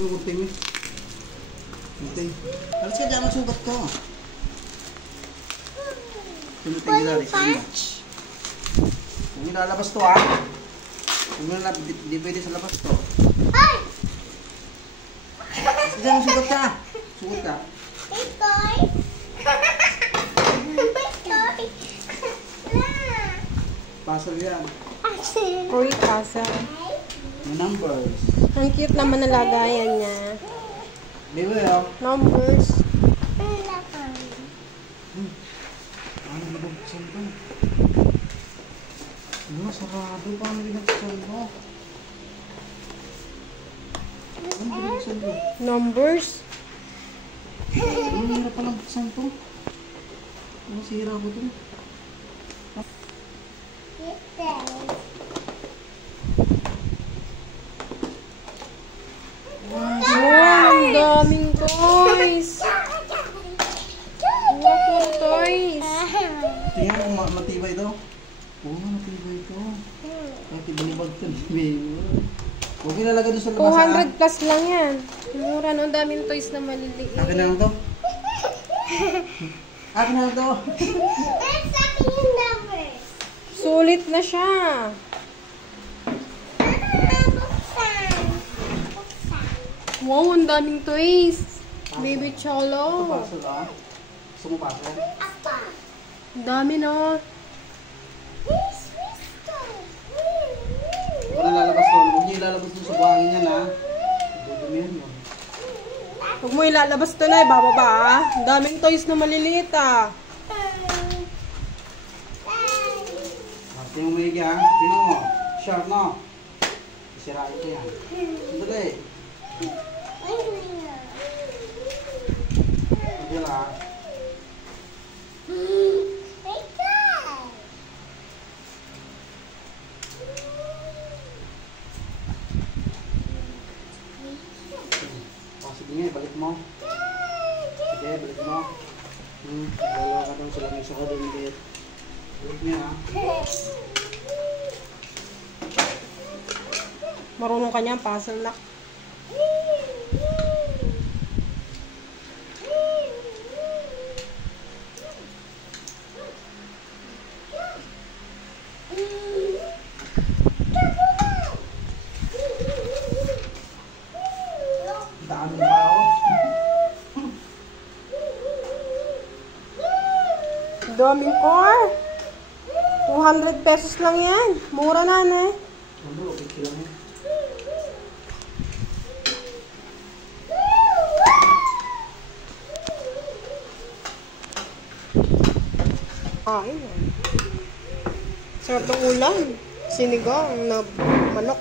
Kunti mo. Kunti. Alas ka dyan, masugat ko. Kunti gilari sa inyo. Kung ilalabas to ha. Kung di pwede sa labas to. Ay! Alas ka dyan, masugat ka. Sugat ka. Toy. Toy. Puzzle yan. Uy, puzzle. May numbers. Ang cute naman na lagayan niya. Di ba yun? Numbers. Ano binagsan ko? Ano, sarado. Paano binagsan ko? Ano binagsan ko? Numbers. Ano, hirap palang buksan to? Ano, sira ko to? Wow, ang daming toys. Wow, puro toys. Tingnan kung matibay ito. Oo, matibay ito. Kahit ibinibag ito, baby. Huwag ilalagay doon sa labas. 200 plus lang yan. Mura, no? Ang daming toys na maliliit. Akin na lang to. Akin na lang to. Sulit na siya. Wow, ang daming toys. Baby Ito Cholo. puzzle ah. Gusto mo puzzle? Ang dami, no? Huwag ko na lalabas doon. Huwag niyo ilalabas doon sa buhangin yan ha. Dudumihan yun. Huwag mo ilalabas ito na, bababa, ah. Ang daming toys na maliliit, ah. Tingnan mo maigi ha. Tingnan mo. Sharp no? Isirain ko yan. Sandali. Hindi lang ha. Sige nga, balik mo. Sige, balik mo. Wala ka daw sa lamisa ko doon ulit. Balik niya ha. Marunong ka niya, puzzle lock. Dami pa ako. Daming car. 200 pesos lang yan. Mura na, eh. Ano, okay lang eh. Sarap ng ulam. Sinigang na manok.